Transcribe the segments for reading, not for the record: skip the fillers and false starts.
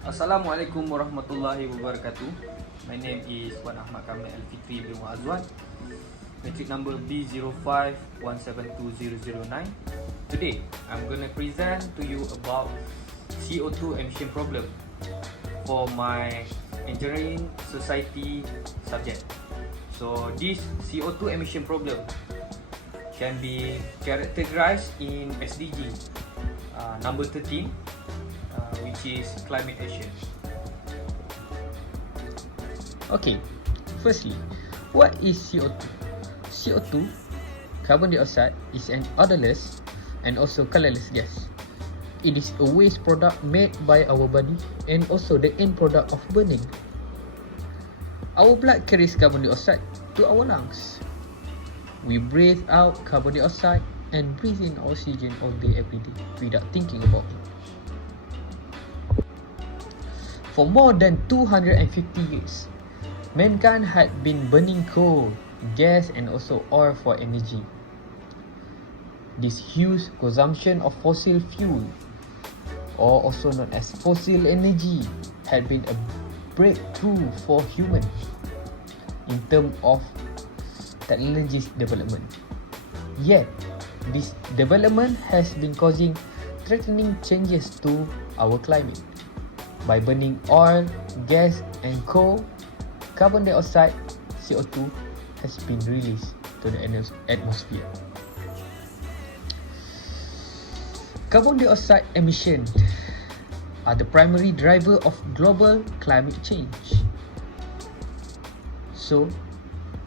Assalamualaikum warahmatullahi wabarakatuh. My name is Ahmad Kamil Fitri bin Adzuan. Matric number b051720009. Today, I'm gonna present to you about CO2 emission problem for my engineering society subject. So this CO2 emission problem can be characterized in SDG number 13, which is climate action. Okay, firstly, what is CO2? CO2, carbon dioxide, is an odorless and also colorless gas. It is a waste product made by our body and also the end product of burning. Our blood carries carbon dioxide to our lungs. We breathe out carbon dioxide and breathe in oxygen all day every day without thinking about it. For more than 250 years, mankind had been burning coal, gas and also oil for energy. This huge consumption of fossil fuel, or also known as fossil energy, had been a breakthrough for humans in terms of technology development. Yet, this development has been causing threatening changes to our climate. By burning oil, gas and coal, carbon dioxide, CO2, has been released to the atmosphere. Carbon dioxide emissions are the primary driver of global climate change. So,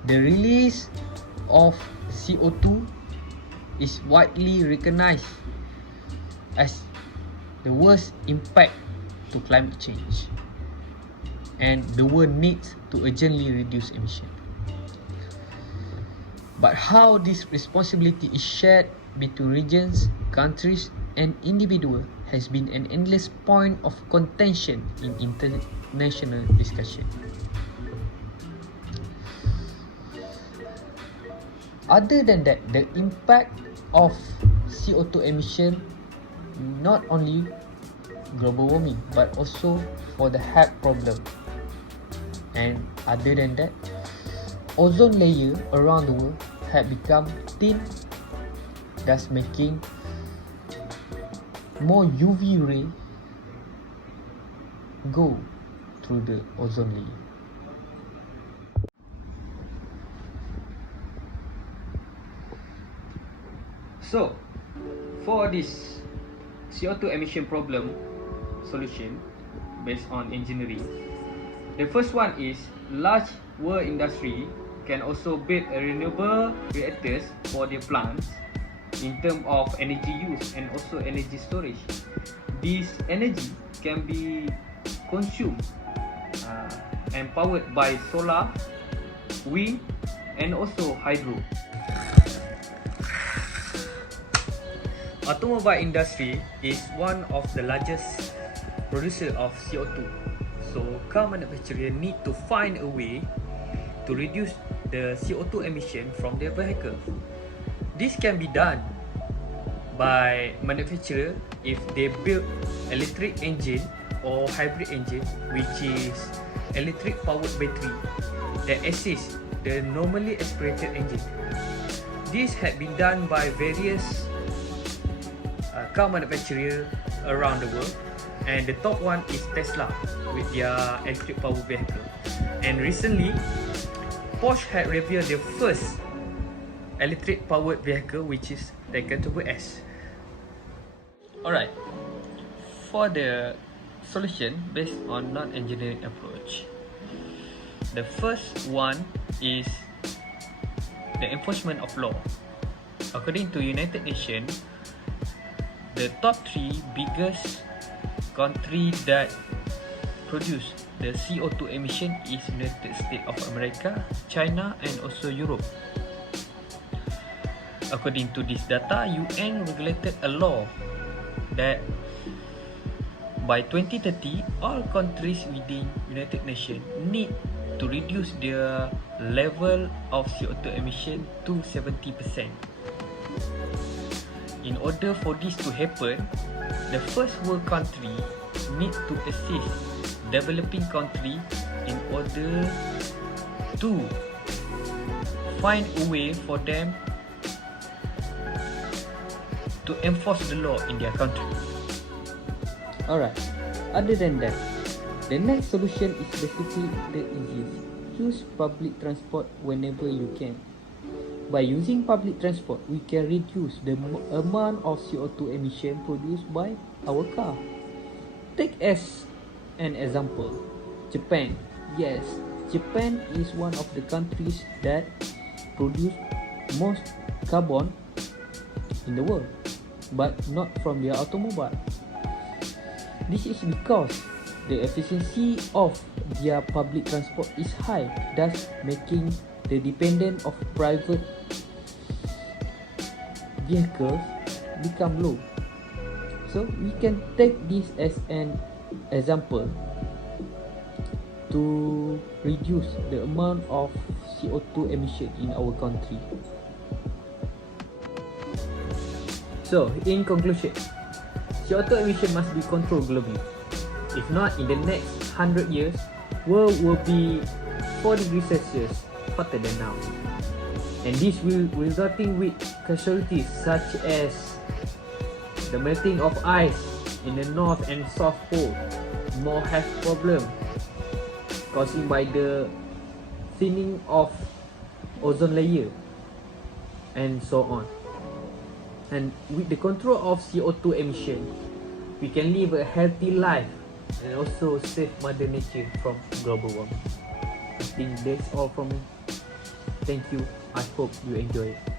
the release of CO2 is widely recognized as the worst impact to climate change, and the world needs to urgently reduce emission. But how this responsibility is shared between regions, countries and individuals has been an endless point of contention in international discussion. Other than that, the impact of CO2 emission not only global warming but also for the health problem, and other than that, ozone layer around the world had become thin, thus making more UV ray go through the ozone layer. So, for this CO2 emission problem solution based on engineering, the first one is large world industry can also build a renewable reactors for their plants in terms of energy use and also energy storage. This energy can be consumed and powered by solar, wind and also hydro. Automobile industry is one of the largest producer of CO2. So car manufacturer need to find a way to reduce the CO2 emission from their vehicle. This can be done by manufacturer if they build electric engine or hybrid engine, which is electric powered battery that assists the normally aspirated engine. This had been done by various car manufacturer around the world, and the top one is Tesla with their electric power vehicle. And recently, Porsche had revealed their first electric powered vehicle, which is Taycan Turbo S. Alright, for the solution based on non-engineering approach, the first one is the enforcement of law. According to United Nations, the top 3 biggest country that produce the CO2 emission is United States of America, China and also Europe. According to this data, UN regulated a law that by 2030, all countries within United Nations need to reduce their level of CO2 emission to 70%. In order for this to happen, the first world country need to assist developing country in order to find a way for them to enforce the law in their country. Alright, other than that, the next solution is basically the easiest. Use public transport whenever you can. By using public transport, we can reduce the amount of CO2 emission produced by our car. Take as an example, Japan. Yes, Japan is one of the countries that produce most carbon in the world, but not from their automobile. This is because the efficiency of their public transport is high, thus making the dependence of private vehicles become low. So we can take this as an example to reduce the amount of CO2 emission in our country. So, in conclusion, CO2 emission must be controlled globally. If not, in the next 100 years, world will be 4 degrees Celsius hotter than now. And this will resulting with casualties such as the melting of ice in the North and South Pole, more health problem caused by the thinning of ozone layer, and so on. And with the control of CO2 emission, we can live a healthy life and also save Mother Nature from global warming. I think that's all from me. Thank you. I hope you enjoy it.